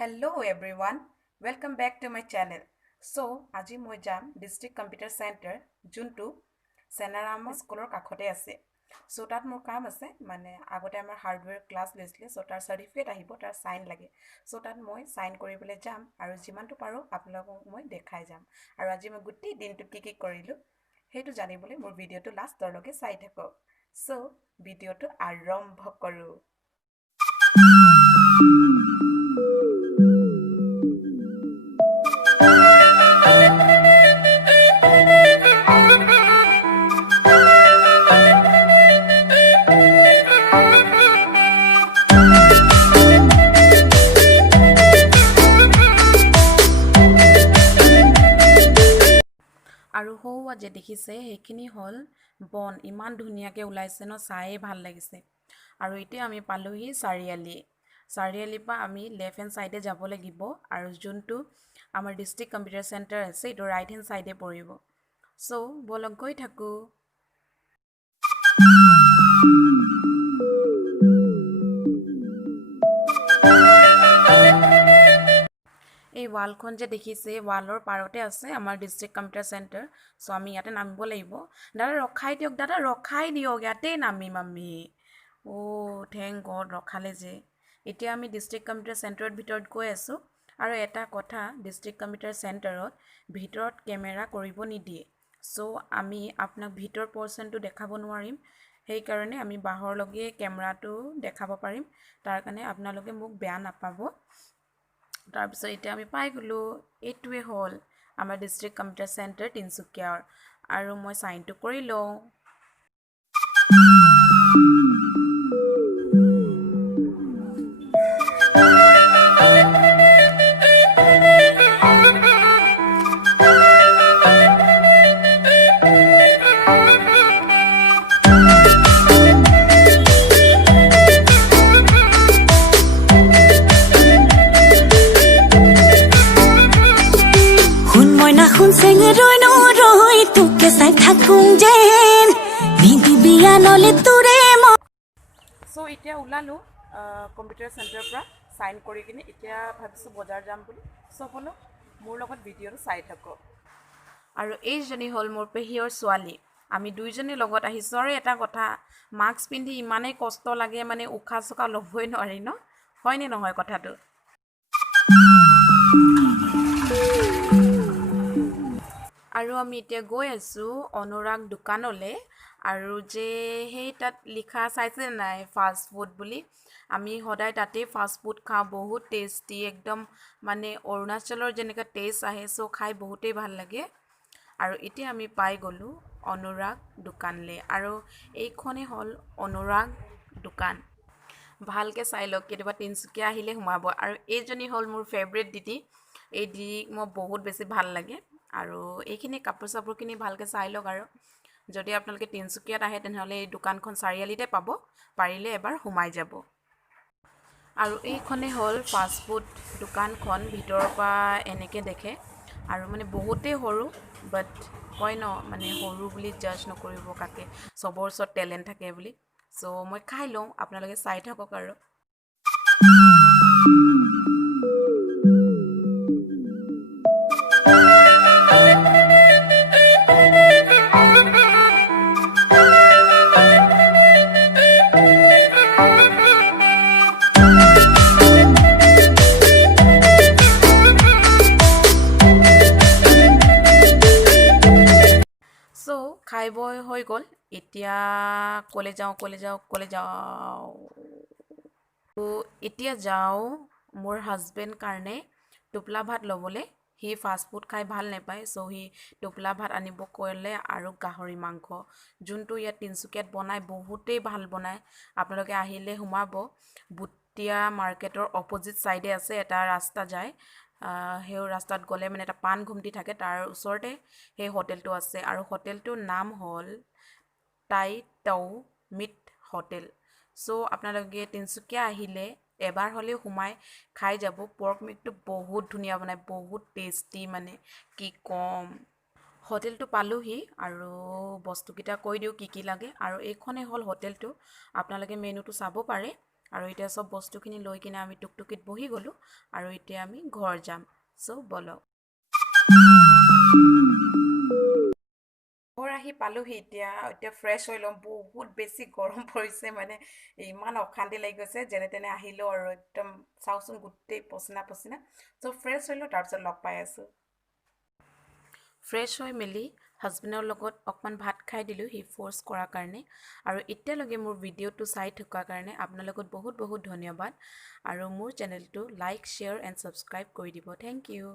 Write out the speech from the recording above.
Hello everyone, welcome back to my channel. So, আজি মই যাম ডিষ্ট্ৰিক্ট কম্পিউটাৰ চেণ্টাৰ যোনটো চেনাৰামা স্কুলৰ কাষতে আছে। সো তাত মোৰ কাম আছে মানে আগতে আমাৰ হাৰ্ডৱেৰ ক্লাছ লৈছিলে সো তাৰ চাৰ্টিফিকেট আহিব তাৰ সাইন লাগে। সো তাত মই সাইন কৰিবলৈ যাম আৰু যিমানটো পাৰো আপোনালোকক মই দেখাই যাম। আৰু আজি মই গোটেই দিনটো কি কৰিলো সেইটো জানিবলৈ মোৰ ভিডিঅটো লাষ্টৰলৈকে চাই থাকক। সো ভিডিঅটো আৰম্ভ কৰো। আৰু হৌৱা যে দেখিছে সেইখিনি হল বন ইমান ধুনীয়াকৈ ওলাইছে ন চায়ে ভাল লাগিছে। আৰু এতিয়া আমি পালোহি চাৰিআলিৰ পৰা আমি লেফট হেণ্ড সাইডে যাব লাগিব আৰু যোনটো আমাৰ ডিষ্ট্ৰিক্ট কম্পিউটাৰ চেণ্টাৰ আছে এইটো ৰাইট হেণ্ড সাইডে পৰিব। সো বলক গৈ থাকো। এই ওয়ালখন যে দেখিছে ওয়ালৰ পাৰতে আছে আমাৰ ডিষ্ট্ৰিক্ট কম্পিউটাৰ চেণ্টাৰ। সো আমি ইয়াতে নামিব লাগিব। দাদা ৰখাই দিয়ক, দাদা ৰখাই দিয়ক, ইয়াতে নামিম আমি। থেংক গড ৰখালে যে। এতিয়া আমি ডিষ্ট্ৰিক্ট কম্পিউটাৰ চেণ্টাৰৰ ভিতৰত গৈ আছো। আৰু এটা কথা ডিষ্ট্ৰিক্ট কম্পিউটাৰ চেণ্টাৰত ভিতৰত কেমেৰা কৰিব নিদিয়ে। সো আমি আপোনাক ভিতৰ পৰ্চনটো দেখাব নোৱাৰিম। সেইকাৰণে আমি বাহিৰলৈকে কেমেৰাটো দেখাব পাৰিম। তাৰ কাৰণে আপোনালোকে মোক বেয়া নাপাব। তাৰপিছত এতিয়া আমি পাই গলো এইটোৱে হল আমাৰ ডিষ্ট্ৰিক্ট কম্পিউটাৰ চেণ্টাৰ তিনচুকীয়াৰ। আৰু মই সাইনটো কৰি লওঁ। সো এতিয়া ওলালো কম্পিউটাৰ চেণ্টাৰৰ পৰা সাইন কৰি কিনে এতিয়া ভাবিছোঁ বজাৰ যাম বুলি। সো হলো মোৰ লগত ভিডিঅ'টো চাই থাকক। আৰু এইজনী হ'ল মোৰ পেহীৰ ছোৱালী। আমি দুইজনী লগত আহিছোঁ। আৰু এটা কথা মাস্ক পিন্ধি ইমানেই কষ্ট লাগে মানে উশাহ চুশাহ ল'বই নোৱাৰি ন, হয়নে নহয় কথাটো। আৰু আমি এতিয়া গৈ আছোঁ অনুৰাগ দোকানলৈ। আৰু যে সেই তাত লিখা চাইছে নাই ফাষ্ট ফুড বুলি। আমি সদায় তাতেই ফাষ্ট ফুড খাওঁ, বহুত টেষ্টি একদম মানে অৰুণাচলৰ যেনেকৈ টেষ্ট আহে সো খাই বহুতেই ভাল লাগে। আৰু এতিয়া আমি পাই গ'লোঁ অনুৰাগ দোকানলৈ। আৰু এইখনেই হ'ল অনুৰাগ দোকান। ভালকৈ চাই লওক, কেতিয়াবা তিনচুকীয়া আহিলে সোমাব। আৰু এইজনী হ'ল মোৰ ফেভৰেট দিদি। এই দিদিক মই বহুত বেছি ভাল লাগে। আৰু এইখিনি কাপোৰ চাপোৰখিনি ভালকৈ চাই লওক। আৰু যদি আপোনালোকে তিনচুকীয়াত আহে তেনেহ'লে এই দোকানখন চাৰিআলিতে পাব, পাৰিলে এবাৰ সোমাই যাব। আৰু এইখনেই হ'ল ফাষ্টফুড দোকানখন। ভিতৰৰ পৰা এনেকৈ দেখে। আৰু মানে বহুতেই সৰু, বাট কয় ন মানে সৰু বুলি জাজ নকৰিব কাকে, চবৰ ওচৰত টেলেণ্ট থাকে বুলি। সো মই খাই লওঁ, আপোনালোকে চাই থাকক। আৰু সো খাই বৈ হৈ গ'ল। এতিয়া ক'লে যাওঁ তো এতিয়া যাওঁ মোৰ হাজবেণ্ড কাৰণে টোপোলা ভাত ল'বলৈ। সি ফাষ্টফুড খাই ভাল নাপায়। সো সি টোপোলা ভাত আনিব ক'লে আৰু গাহৰি মাংস, যোনটো ইয়াত তিনচুকীয়াত বনায় বহুতেই ভাল বনায়। আপোনালোকে আহিলে সোমাব। বুটীয়া মাৰ্কেটৰ অপজিট ছাইডে আছে এটা ৰাস্তা যায়। সেই ৰাস্তাত গ'লে মানে এটা পাণ ঘুমটি থাকে, তাৰ ওচৰতে সেই হোটেলটো আছে। আৰু হোটেলটোৰ নাম হ'ল টাই টৌ মিট হোটেল। সো আপোনালোকে তিনচুকীয়া আহিলে এবাৰ হ'লেও সোমাই খাই যাব। পৰ্ক মিটটো বহুত ধুনীয়া বনায়, বহুত টেষ্টি মানে কি ক'ম। হোটেলটো পালোহি আৰু বস্তুকেইটা কৈ দিওঁ কি লাগে। আৰু এইখনেই হ'ল হোটেলটো, আপোনালোকে মেনুটো চাব পাৰে। আৰু এতিয়া চব বস্তুখিনি লৈ কিনে আমি টুকটুকিত বহি গ'লোঁ আৰু এতিয়া আমি ঘৰ যাম চ' বলক ঘৰ আহি পালোহি এতিয়া ফ্ৰেছ হৈ ল'ম বহুত বেছি গৰম পৰিছে মানে ইমান অশান্তি লাগি গৈছে যেনে তেনে আহিলোঁ আৰু একদম চাওচোন গোটেই পচিনা চ' ফ্ৰেছ হৈ লওঁ তাৰপিছত লগ পাই আছোঁ ফ্ৰেছ হৈ মেলি হাজবেণ্ডৰ লগত অকণমান ভাত খাই দিলোঁ সি ফ'ৰ্চ কৰাৰ কাৰণে আৰু এতিয়ালৈকে মোৰ ভিডিঅ'টো চাই থকাৰ কাৰণে আপোনালোকক বহুত বহুত ধন্যবাদ আৰু মোৰ চেনেলটো লাইক শ্বেয়াৰ এণ্ড ছাবস্ক্ৰাইব কৰি দিব থেংক ইউ